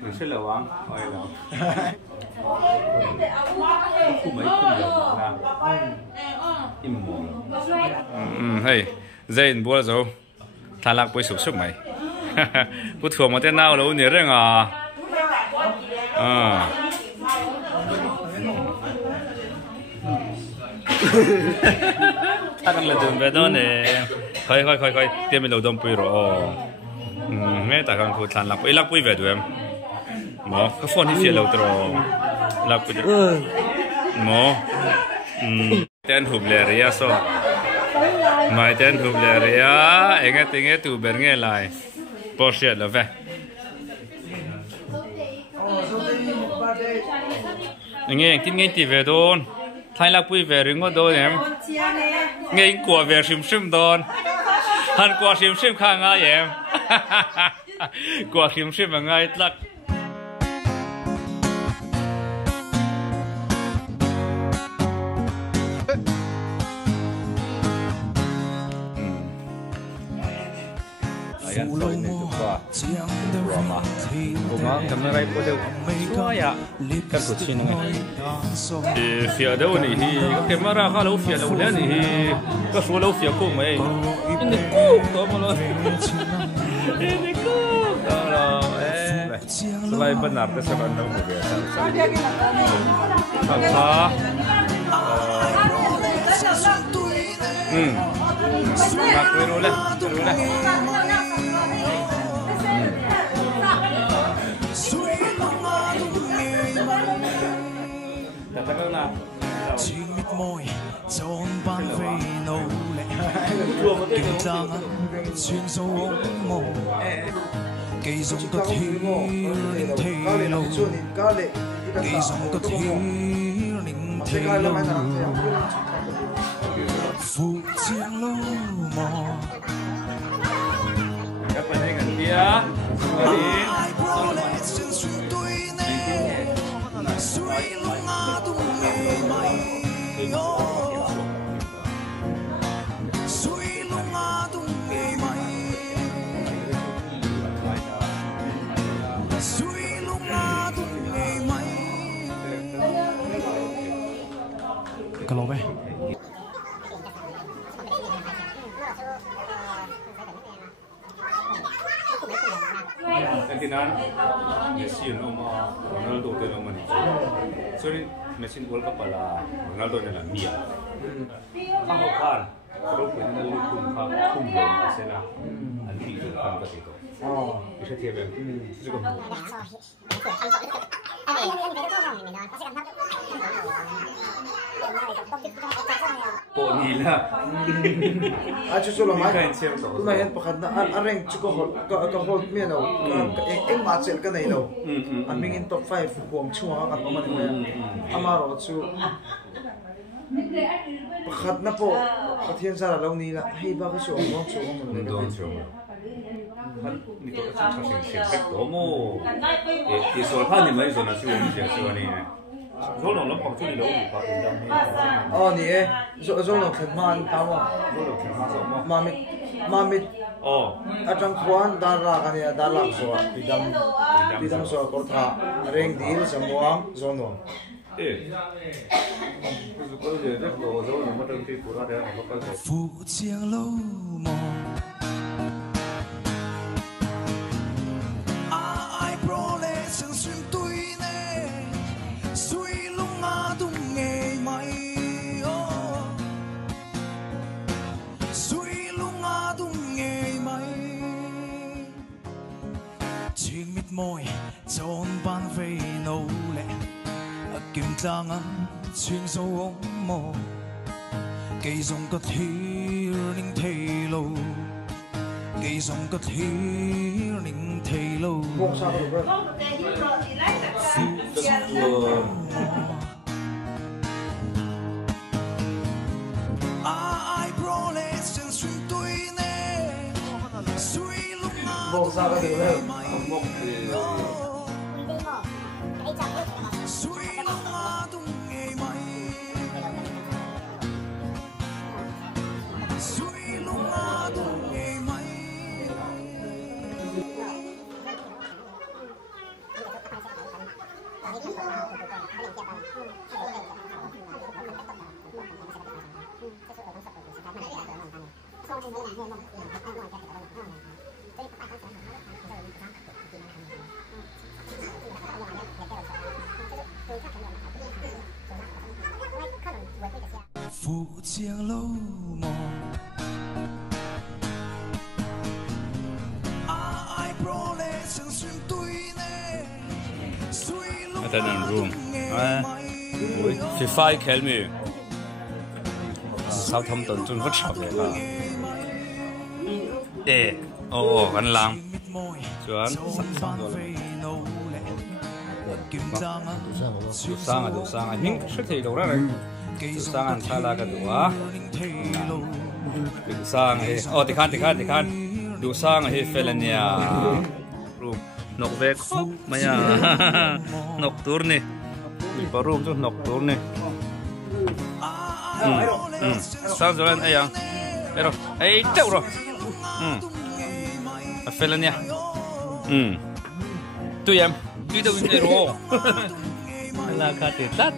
mình sẽ lẩu ăn ôi lẩu không mấy không lẩu là im mồm hey dây bùa rồi thằng lạc bôi sụp sụp mày bút thường mà tên nào đâu nhớ rằng ta đang làm chuyện về đó nè khơi tiêm mình đầu đông bùi rồi nghe ta đang cố thằng lạc bùi về được em mà cái phone thì lâu rồi lạc bùi mà tên hụp lẻ ria so mai tên hụp lẻ ria nghe tiếng nghe tụ bên nghe lại bỏ xe là về nghe tin nghe tì về đồn thay lạc bùi về rừng có đồn em nghe quả về sim đồn hắn quả sim khang ngay em quả sim mà ngay lắc phụ lô chiang đôi mà cũng cảm thấy rai đều xóa ya các cuộc chiến này phía đâu này thì cái mà ra lâu phía đâu nữa thì cái số lâu phía cũng mấy ini cuk đó mà lo ini cuk đó là selain benar keseruan dong biasa apa lakuin ulah Chỉ mịt môi trốn ban về nấu lệ kiểm tra xuyên sâu ống mồ cây dùng có thiếu linh thế lâu cây dùng có thiếu linh thế lâu phụ chiang lâu mò các bạn hãy gần kia kalau be nantinan mesin Ronaldo itu nama ni. Sorry mesin World Cup pala Ronaldo ni lah dia. Kamu kan kalau punya lalu kum asena anti itu kan begitu. Bisa tiap yang cukup. Nila. Aja solo mai. Lumayan pakat na areng chuko ka hold me no. Eng matchel ka nei no. Aming in top 5 buang chua ka paman mo. Amaro chu. Pakat na po. Pathian sa law nila. Hey ba ka chu mo chu mo. Don chu. Han nito ka chu sing mo. Isol han ni mai zona chu ni chu ni. Zolo lo pang chu ni lo pa indam. Oh ni zolo khan man tawa. Zolo khan ma Mamit. Oh. Atang kuan dara kania dara so bidam so kortha reng dil samuang zono. phụ chiang lâu mò ai pro lệ sương xuyên tuy nè suy lung ngã tung nghề mày suy lung ngã tung nghề mày chiếc mít môi trốn ban về nấu lệ kim trang ăn xuyên sâu ống mồ cây dùng có thiếu linh thế lâu cây dùng có thiếu linh thế lâu ai pro lệ sương xuyên tuy nè suy lúc ngã Vô sao cái điều này? suy lúc ngã tung nghề mày suy lúc ngã tung nghề mày Phụ chiang lâu mò ai pro lệ sương xuyên tuy nè suy lúc ở trên room FIFA खेल में Southampton chúng rất sập đấy cả gần làm chuẩn xong rồi đủ sang à hình xuất thì đâu đó này đủ sang ăn thay là cái đủ á đủ sang thì thì khăn đủ sang thì Felenia room nọc về mày à nọc tour nè vào room chút nọc tour nè sang rồi anh ấy à rồi ấy đâu rồi Felenia tụi em đi đâu vậy rồi là cái tết